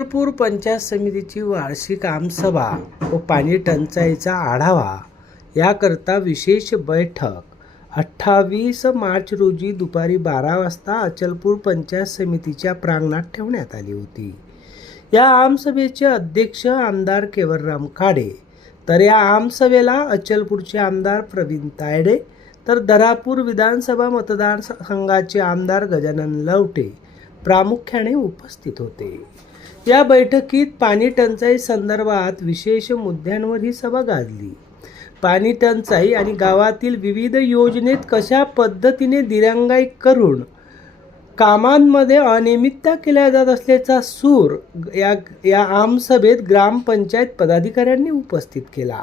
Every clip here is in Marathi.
अचलपूर पंचायत समितीची वार्षिक आमसभा व पाणी टंचाईचा आढावा याकरता विशेष बैठक 28 मार्च रोजी दुपारी 12 वाजता अचलपूर पंचायत समितीच्या प्रांगणात ठेवण्यात आली होती। या आमसभेचे अध्यक्ष आमदार केवलराम काडे, तर या आमसभेला अचलपूरचे आमदार प्रवीण तायडे, तर दरापूर विधानसभा मतदारसंघाचे आमदार गजानन लवटे प्रामुख्याने उपस्थित होते। या बैठकीत पाणी टंचाई संदर्भात विशेष मुद्द्यांवर ही सभा गाजली। पाणी टंचाई आणि गावातील विविध योजनेत कशा पद्धतीने दिरंगाई करून कामांमध्ये अनियमितता केल्या जात असल्याचा सूर या आमसभेत ग्रामपंचायत पदाधिकाऱ्यांनी उपस्थित केला।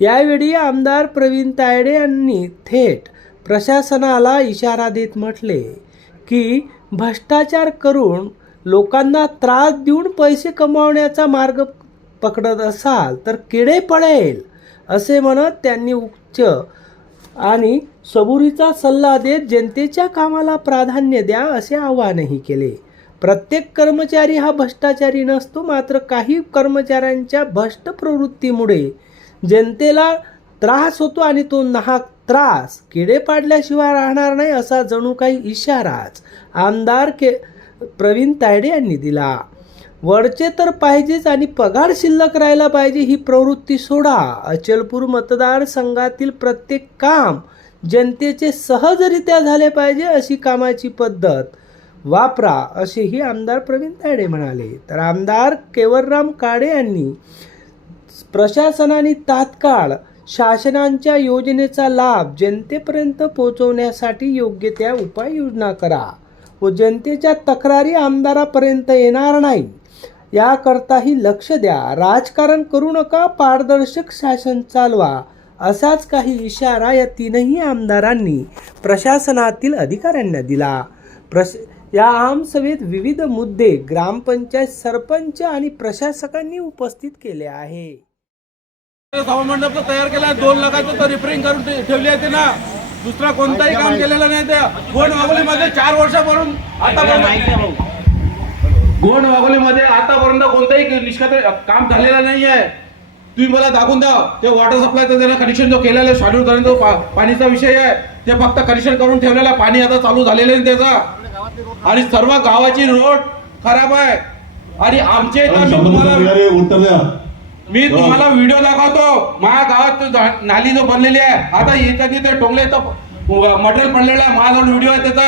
यावेळी आमदार प्रवीण तायडे यांनी थेट प्रशासनाला इशारा देत म्हटले की भ्रष्टाचार करून लोकांना त्रास देऊन पैसे कमावण्याचा मार्ग पकडत असाल तर किडे पडेल असे म्हणत त्यांनी उच्च आणि सबुरीचा सल्ला देत जनतेच्या कामाला प्राधान्य द्या असे आवाहनही केले। प्रत्येक कर्मचारी हा भ्रष्टाचारी नसतो, मात्र काही कर्मचाऱ्यांच्या भ्रष्ट प्रवृत्तीमुळे जनतेला त्रास होतो आणि तो नाहक त्रास किडे पाडल्याशिवाय राहणार नाही असा जणू काही इशाराच आमदार प्रवीण तायडे यांनी दिला। वरचे तर पाहिजेच आणि पगार शिल्लक राहायला पाहिजे ही प्रवृत्ती सोडा। अचलपूर मतदारसंघातील प्रत्येक काम जनतेचे सहजरित्या झाले पाहिजे अशी कामाची पद्धत वापरा असेही आमदार प्रवीण तायडे म्हणाले। तर आमदार केवलराम काडे यांनी प्रशासनाने तात्काळ शासनाच्या योजनेचा लाभ जनतेपर्यंत पोहोचवण्यासाठी योग्य त्या उपाययोजना करा व जनतेच्या तक्रारी आमदारापर्यंत येणार नाही याकरताही लक्ष द्या। राजकारण करू नका, पारदर्शक शासन चालवा असाच काही इशारा या तीनही आमदारांनी प्रशासनातील अधिकाऱ्यांना दिला। या आमसभेत विविध मुद्दे ग्रामपंचायत सरपंच आणि प्रशासकांनी उपस्थित केले आहे। सभामंडप तयार केला, 2 लाखाचं तर रिपेअरिंग करून ठेवली आहे ना, दुसरा कोणताही काम केलेलं नाही। त्या गोंड वाघोलीमध्ये 4 वर्षापासून आतापर्यंत गोंड वाघोलीमध्ये आतापर्यंत कोणताही निष्काळजी काम झालेलं नाही आहे। तुम्ही मला दाखवून द्या ते वॉटर सप्लायचं त्याला कनेक्शन जो केलेलं आहे शेड्यूल करण्याचा पाणीचा विषय आहे, ते फक्त कनेक्शन करून ठेवलेला, पाणी आता चालू झालेलं आहे त्याचा, आणि सर्व गावाची रोड खराब आहे। आणि आमचे मी तुम्हाला व्हिडिओ दाखवतो, माझ्या गावात नाली जो बनलेली आहे, आता याच्यात ते टोंगले तर मटेरियल पडलेलं आहे, माझ्याजवळ व्हिडिओ आहे त्याचा।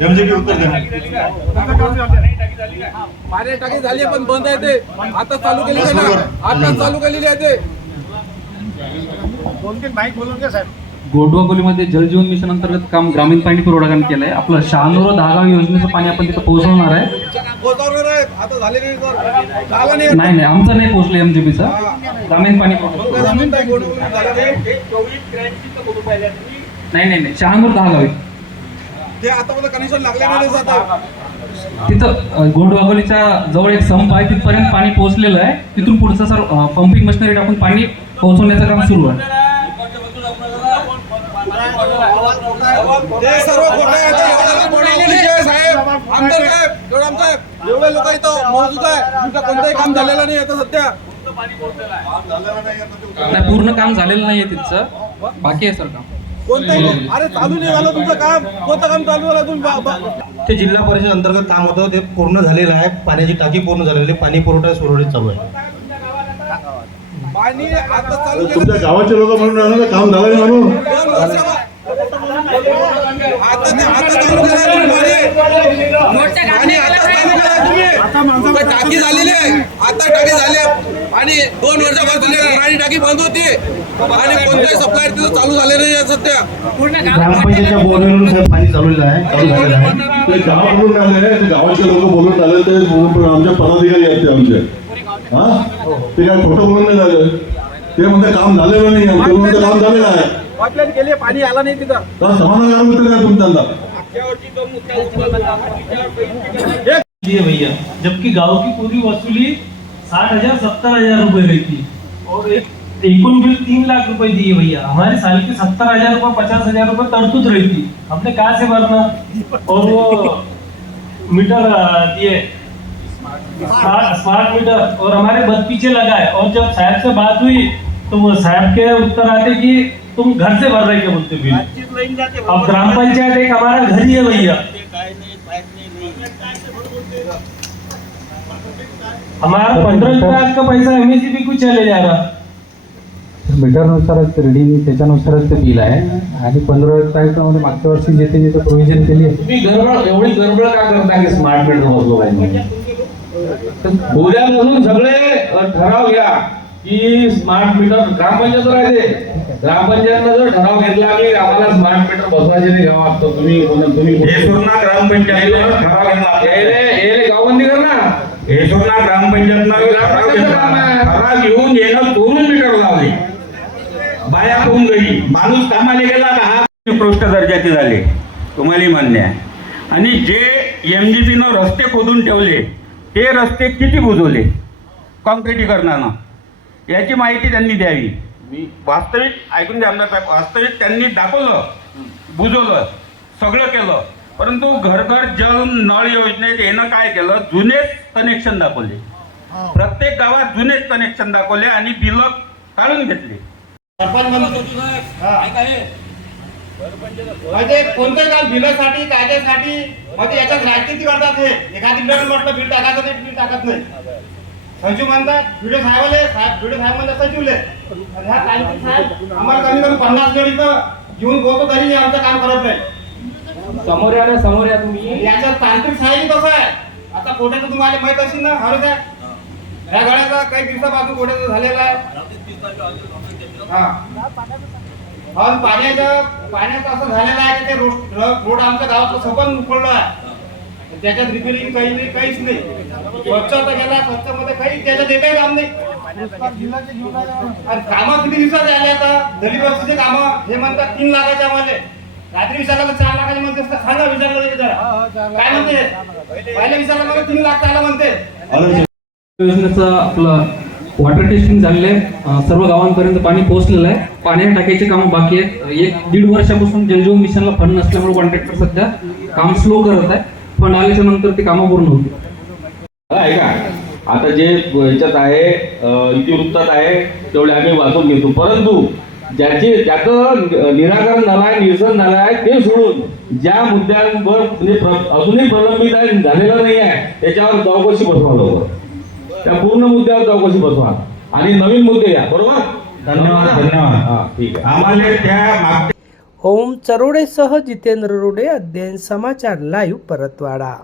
एमजीपी उत्तर द्या। माझे टाकी झाली पण बंद आहे ते, आता चालू केली आहे ना, आता चालू केलेली आहे ते। 2-3 माईक बोलून घ्या साहेब। गोंडवाघोलीमध्ये जल जीवन मिशन अंतर्गत काम ग्रामीण पाणी पुरवठा केलंय। आपलं शहानूर 10 गाव योजनेचं पाणी आपण तिथं पोहोचवणार आहे। आता झाले नाही नाही, आमचं नाही पोहोचलं एमजीबीचं, ग्रामीण पाणी नाही शहानूर 10 गाव ते आता मला कनेक्शन लागले नाही। तिथं गोंडवाघोलीच्या जवळ एक संप आहे, तिथपर्यंत पाणी पोहोचलेलं आहे। तिथून पुढचं सर पंपिंग मशिनरी टाकून पाणी पोहोचवण्याचं काम सुरू आहे। ते सर्व खोटं आहे, साहेब आमदार साहेब एवढे लोक इथं मौजूद आहे, तुमचं कोणतंही काम झालेलं नाही आता सध्या। पूर्ण काम झालेलं नाहीये तिथचं, बाकी आहे सर काम कोणतंही। अरे चालू नाही झालं तुमचं काम, कोणतं काम चालू झालं तुम्ही? ते जिल्हा परिषद अंतर्गत काम होतं ते पूर्ण झालेलं आहे, पाण्याची टाकी पूर्ण झालेली, पाणी पुरवठा सुरळीत चालू आहे। पाणी आता चालू तुमच्या गावाचे लोक म्हणून राहिले काम झालं नाही म्हणून आता चालू टाकी झालेली आहे, आता टाकी झाली आणि 2 वर्षापासून राणी टाकी बंद होती आणि कोणत्याही सप्लायर तिथं चालू झाले नाही सध्या। ग्रामपंचायतच्या बोलून साहेब पाणी चालू आहे, चालू झालेलं आहे। ते गाव बोलून राहिले, ते गावाचे लोक बोलून राहिले, ते आमचे पदाधिकारी आहेत ते आमचे, ते काय खोटं बोलून नाही झालं, ते म्हणते काम झालेलं नाही, ते म्हणते काम झालेलं आहे, पाईपलाईन केली, पाणी आला नाही तिथं। समाधान होतं काय तुमच्याला? भैया, जबकि गांव की पूरी वसूली 60,000 70,000 रुपए रहती और एक बिल 3 लाख रुपए दिए भैया। हमारे साल के 70,000 रुपए 50,000 रुपए तरतूद रहती, हमने कहाँ से भरना? और वो मीटर दिए स्मार्ट मीटर और हमारे बद पीछे लगा है। और जब साहब से बात हुई तो वो साहब के उत्तर आते कि तुम घर से भर रहे क्या बोलते बिल। अब ग्राम पंचायत एक हमारा घर ही है भैया, हमारा 15 लाख का पैसा एमएससीबी को चले जा रहा। मीटरनुसारच रिडिंग त्याच्यानुसारच ते बिल आहे आणि 15 तारखेमध्ये मागच्या वर्षी जिथे जिथे प्रोव्हिजन केली आहे तुम्ही एवढी गडबड का करता की स्मार्ट मीटर बसलो पाहिजे? उद्यापासून सगळे ठराव घ्या की स्मार्ट मीटर ग्रामपंचायत राहते, ग्रामपंचायतनं जर ठराव घेतला की आम्हाला स्मार्ट मीटर बसवायचे नाही गावात, तर तुम्ही ग्रामपंचायतीवर ठराव घेतला. गावबंदी कर ना. ठराव घेऊन येणं दोन मीटर लावले, बाया होऊन गई, माणूस कामाला गेला का हा निकृष्ट दर्जाचे झाले, तुम्हाला मान्य आहे. आणि जे MGPनं रस्ते खोदून ठेवले ते रस्ते किती बुजवले काँक्रिटीकरणानं, याची माहिती त्यांनी द्यावी. मी वास्तविक ऐकून घ्या आमदार साहेब, वास्तविक त्यांनी दाखवलं, बुजवलं, सगळं केलं, परंतु घर घर जल नळ योजनेत येणं काय केलं, जुनेच कनेक्शन दाखवले, प्रत्येक गावात जुनेच कनेक्शन दाखवले आणि बिलं काढून घेतले. म्हणजे कोणतं काम बिलासाठी कायद्यासाठी म्हणजे याच्यात राजनीती करतात. हे एखादी बिल म्हटलं बिल टाकायचं नाही, बिल टाकत नाही. सचिव म्हणतात व्हिडिओ साहेबाले, व्हिडिओ साहेब म्हणतात सचिवले. ह्या तांत्रिक साहेब आम्हाला कमी कमी 50 जण इथं घेऊन बोलतो तरी हे आमचं काम करत नाही. समोर या ना, समोर या तुम्ही. याच्यात तांत्रिक साहेब कसं आहे, आता कोट्याचं तुम्हाला माहित असेल ना, हर त्या ह्या गाड्याचा काही दिवसापासून कोट्याचं झालेला आहे. हा आणि पाण्याचं असं झालेलं आहे की ते रोड आमच्या गावातलं सगळं उकळलं आहे. त्याच्यात रिपेरिंग काही नाही, काहीच नाही. स्वच्छता गेला, स्वच्छमध्ये काही त्याच्यात एकही काम नाही. आणि कामं किती दिवसात आले आता, दलित वस्तीचे कामं हे म्हणतात 3 लाखाचे आम्हाला. रात्री विचारला तर 4 लाखाचे म्हणते. सांगा विचारलं जरा काय म्हणते, पहिले विचारलं मला 3 लाख आला म्हणते. योजनेचं आपलं वॉटर टेस्टिंग झालेलं आहे, सर्व गावांपर्यंत पाणी पोहोचलेलं आहे. पाण्या टाकायचे काम बाकी आहेत. 1-1.5 वर्षापासून जलजीवन मिशनला फंड नसल्यामुळे कॉन्ट्रॅक्टर सध्या काम स्लो करत आहे. फंड आल्याच्या नंतर ते कामं पूर्ण होतील. ऐका, आता जे याच्यात आहे इतिवृत्तात आहे तेवढे आम्ही वाचून घेतो, परंतु ज्याचं निराकरण झालं आहे, निरसन झालं आहे ते सोडून ज्या मुद्द्यांवर म्हणजे अजूनही प्रलंबित आहे, झालेलं नाही आहे, त्याच्यावर चौकशी बसवा लवकर. त्या पूर्ण मुद्द्यावर चौकशी बसवा आणि नवीन मुद्दे घ्या. बरोबर. धन्यवाद. हा ठीक आहे. आम्हाला त्या ओम चरोडेसह जितेंद्र रोडे, अध्ययन समाचार लाईव्ह, परतवाडा.